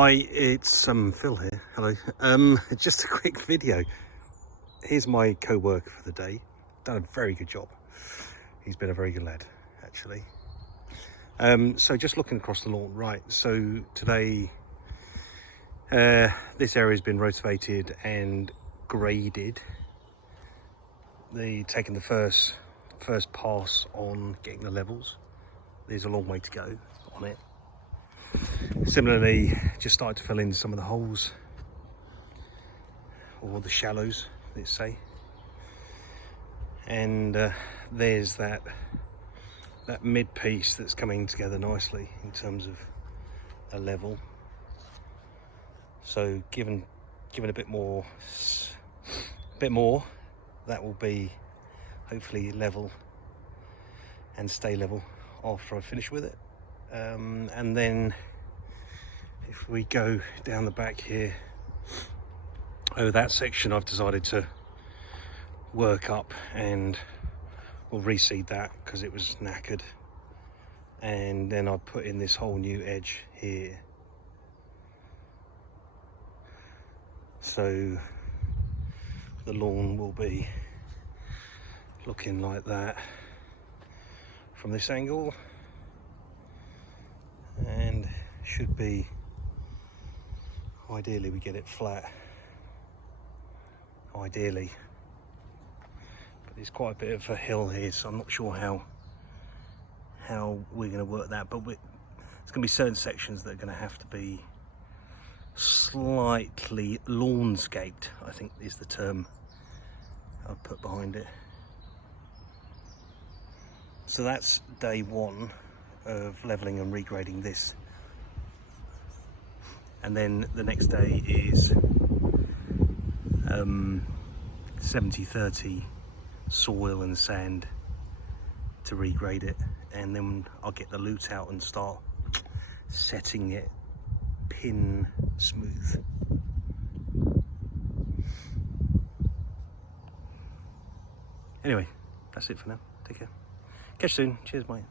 Hi, it's Phil here. Hello. Just a quick video. Here's my co-worker for the day. Done a very good job. He's been a very good lad, actually. So just looking across the lawn, right? So today, this area has been rotavated and graded. Taking the first pass on getting the levels. There's a long way to go on it. Similarly, just started to fill in some of the holes, or the shallows, let's say. And there's that mid piece that's coming together nicely in terms of a level. So given a bit more, that will be hopefully level and stay level after I finish with it. And then if we go down the back here, that section I've decided to work up, and we'll reseed that because it was knackered, and then I put in this whole new edge here. So the lawn will be looking like that from this angle, and should be, ideally we get it flat, ideally, but there's quite a bit of a hill here, so I'm not sure how we're going to work that, but there's going to be certain sections that are going to have to be slightly lawnscaped, I think is the term I'll put behind it. So that's day one of levelling and regrading this, and then the next day is 70-30 soil and sand to regrade it, and then I'll get the lute out and start setting it pin smooth. Anyway, that's it for now. Take care. Catch you soon. Cheers, mate.